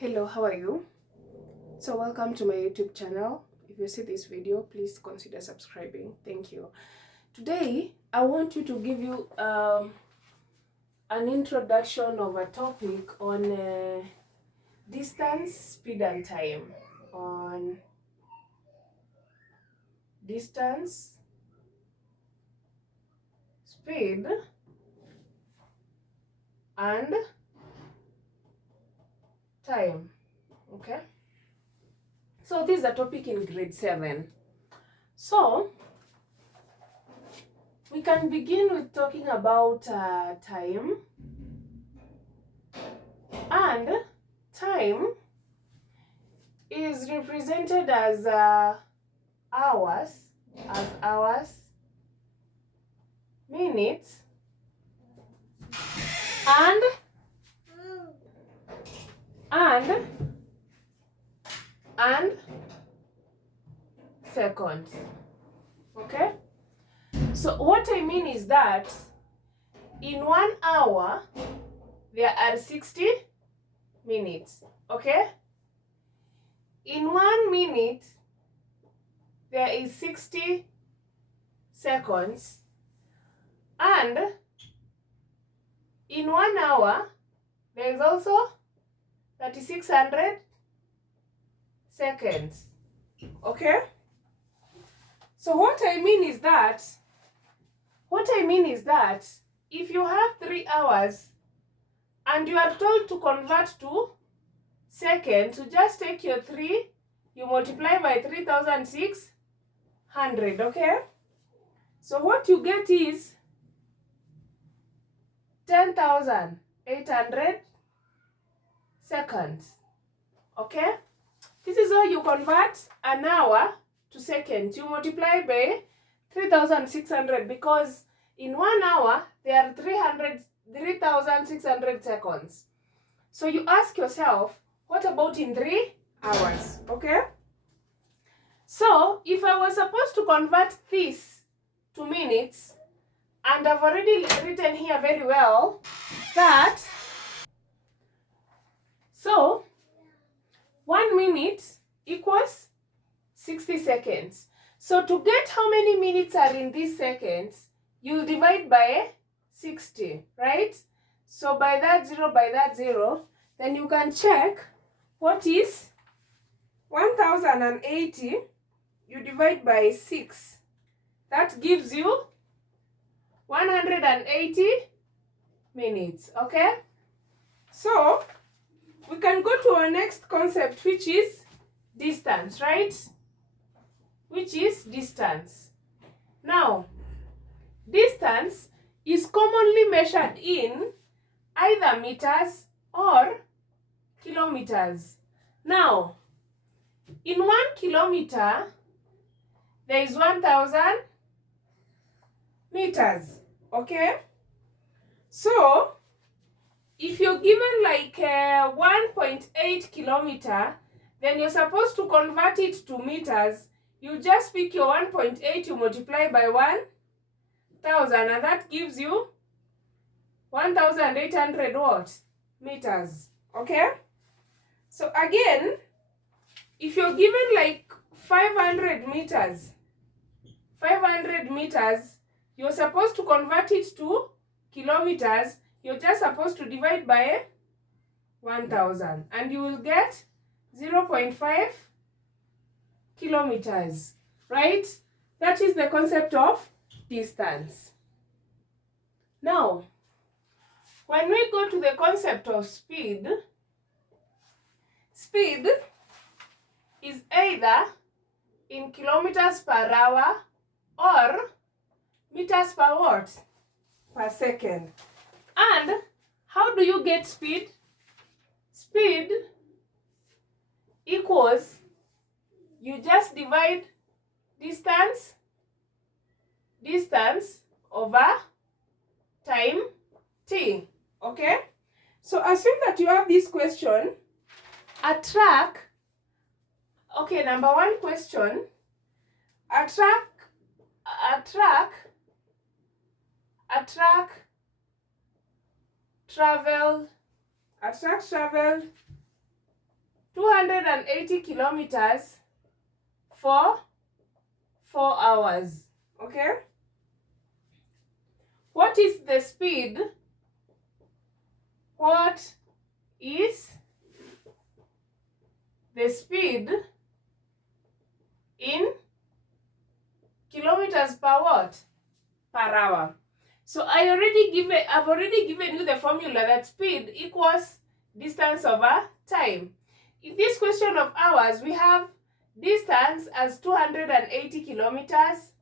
Hello, how are you? So welcome to my YouTube channel. If you see this video, please consider subscribing. Thank you. Today, I want you to give you an introduction of a topic on distance, speed and time. On distance, speed and time. Okay? So this is a topic in grade 7. So we can begin with talking about time. And time is represented as hours, minutes, and and seconds. Okay? So what I mean is that in 1 hour there are 60 minutes. Okay? In 1 minute there is 60 seconds, and in 1 hour there is also 3600 seconds. Okay? So what I mean is that if you have 3 hours and you are told to convert to seconds, you just take your 3, you multiply by 3600. Okay? So what you get is 10,800 seconds. Okay? This is how you convert an hour to seconds. You multiply by 3,600 because in 1 hour there are 3,600 seconds. So you ask yourself, what about in 3 hours? Okay? So if I was supposed to convert this to minutes, and I've already written here very well that, so 1 minute equals 60 seconds. So to get how many minutes are in these seconds, you'll divide by 60, right? So by that 0, then you can check what is 1080. You divide by 6. That gives you 180 minutes, okay? So we can go to our next concept, which is distance, right? Which is distance. Now, distance is commonly measured in either meters or kilometers. Now, in 1 kilometer, there is 1,000 meters, okay? So, if you're given like 1.8 kilometer, then you're supposed to convert it to meters. You just pick your 1.8, you multiply by 1,000, and that gives you 1,800 what? Meters. Okay? So again, if you're given like 500 meters, you're supposed to convert it to kilometers. You're just supposed to divide by 1,000 and you will get 0.5 kilometers, right? That is the concept of distance. Now, when we go to the concept of speed, speed is either in kilometers per hour or meters per what? Per second. And how do you get speed? Speed equals, you just divide distance over time t. Okay? So assume that you have this question. A track, okay, number 1 question. A track traveled 280 kilometers for 4 hours. Okay? What is the speed? What is the speed in kilometers per what? Per hour. So I've already given you the formula that speed equals distance over time. In this question of hours, we have distance as 280 kilometers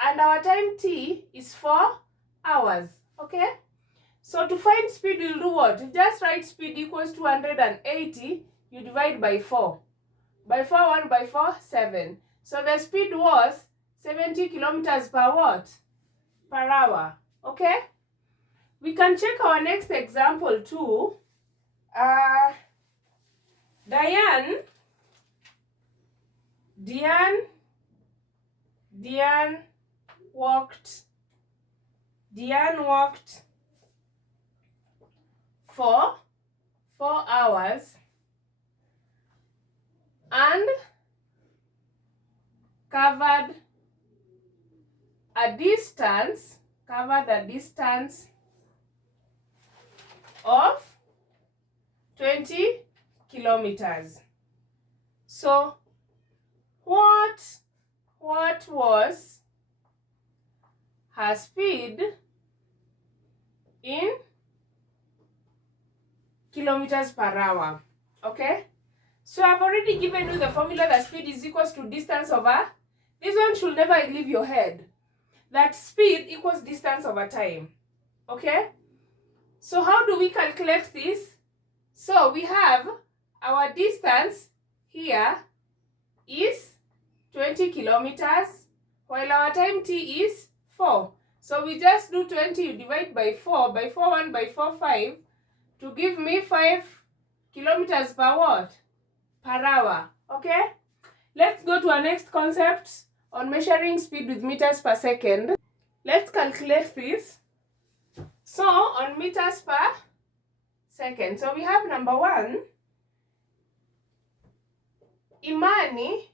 and our time t is 4 hours. Okay? So to find speed, we'll do what? You just write speed equals 280, you divide by 4. By 4, 1 by 4, 7. So the speed was 70 kilometers per what? Per hour. Okay? We can check our next example too. Diane walked for 4 hours and covered a distance of 20 kilometers. So what was her speed in kilometers per hour? Okay? So I've already given you the formula that speed is equals to distance over. This one should never leave your head. That speed equals distance over time. Okay? So how do we calculate this? So we have our distance here is 20 kilometers while our time t is 4. So we just do 20, you divide by 4, by 4, 1 by 4, 5 to give me 5 kilometers per what? Per hour. Okay? Let's go to our next concept on measuring speed with meters per second. Let's calculate this. So on meters per second, so we have number 1, Imani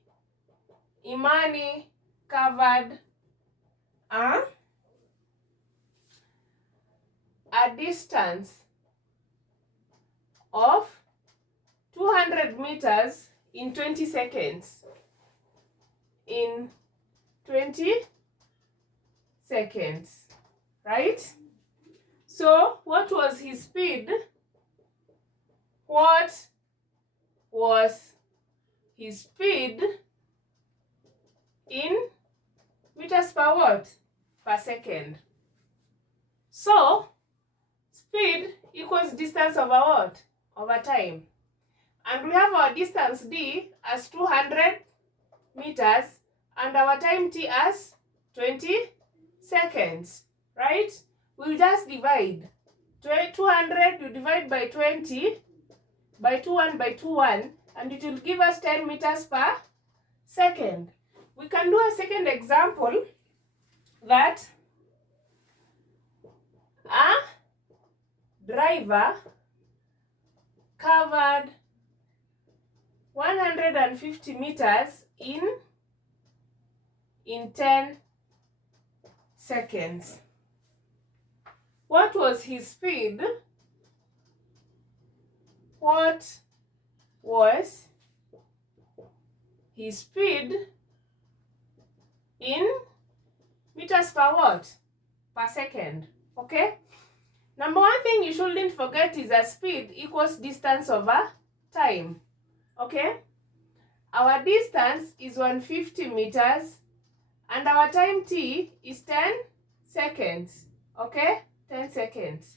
covered a distance of 200 meters in 20 seconds. In 20 seconds, right? So what was his speed? What was his speed in meters per what? Per second. So speed equals distance over what? Over time. And we have our distance d as 200 meters and our time t as 20 seconds, right? We'll just divide. 200 you divide by 20 by 2 1 by 2 1 and it will give us 10 meters per second. We can do a second example that a driver covered 150 meters in 10 seconds. What was his speed? What was his speed in meters per what? Per second. Okay? Number 1 thing you shouldn't forget is that speed equals distance over time. Okay? Our distance is 150 meters and our time t is 10 seconds. Okay? 10 seconds.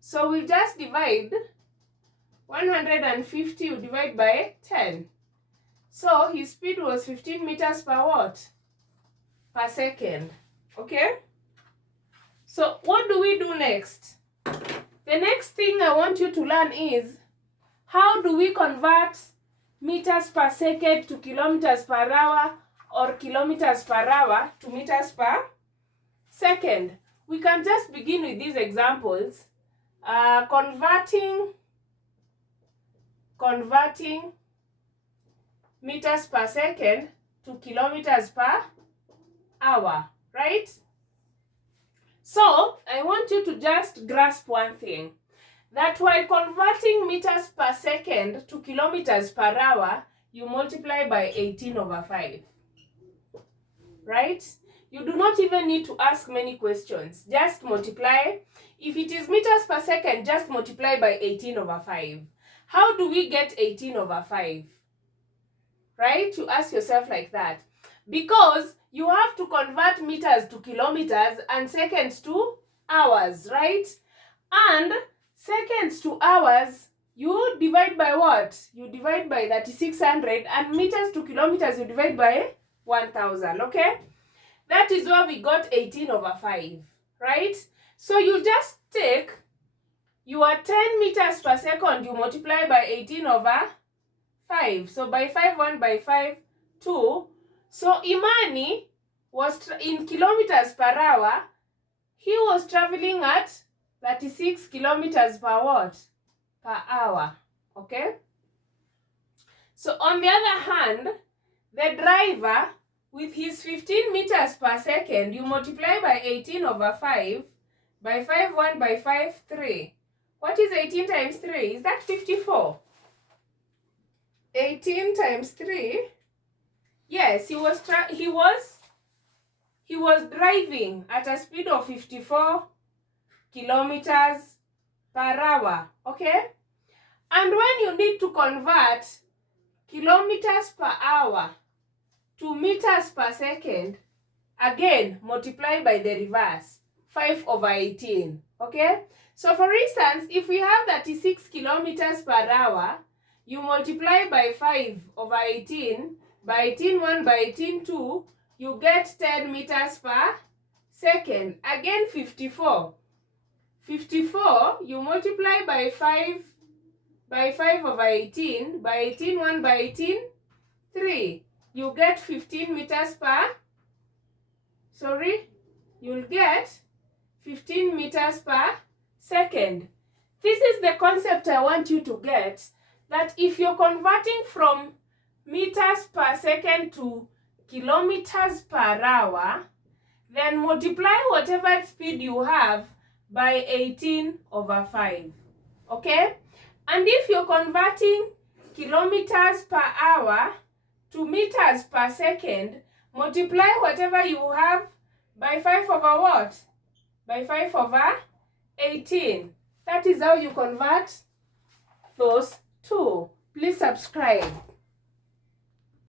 So we'll just divide 150, you divide by 10. So his speed was 15 meters per what? Per second. Okay? So what do we do next? The next thing I want you to learn is how do we convert meters per second to kilometers per hour or kilometers per hour to meters per second. We can just begin with these examples. Converting meters per second to kilometers per hour, right? So, I want you to just grasp one thing, that while converting meters per second to kilometers per hour, you multiply by 18/5, right? You do not even need to ask many questions. Just multiply. If it is meters per second, just multiply by 18/5. How do we get 18/5? Right? You ask yourself like that. Because you have to convert meters to kilometers and seconds to hours, right? And seconds to hours, you divide by what? You divide by 3600, and meters to kilometers you divide by 1000, okay? That is where we got 18/5, right? So you just take your 10 meters per second, you multiply by 18/5. So by 5, 1, by 5, 2. So Imani was in kilometers per hour. He was traveling at 36 kilometers per what? Per hour. Okay? So on the other hand, the driver with his 15 meters per second, you multiply by 18/5, by 5, 1, by 5, 3. What is 18 times 3? Is that 54? 18 times 3. Yes, he was driving at a speed of 54 kilometers per hour, okay? And when you need to convert kilometers per hour to meters per second, again, multiply by the reverse, 5/18, okay? So for instance, if we have 36 kilometers per hour, you multiply by 5/18, by 18, 1, by 18, 2, you get 10 meters per second. Again, 54. 54, you multiply by 5, by 5/18, by 18, 1, by 18, 3. You get 15 meters per, you'll get 15 meters per second. This is the concept I want you to get, that if you're converting from meters per second to kilometers per hour, then multiply whatever speed you have by 18/5, okay? And if you're converting kilometers per hour to meters per second, multiply whatever you have by 5 over what? By 5/18. That is how you convert those two. Please subscribe.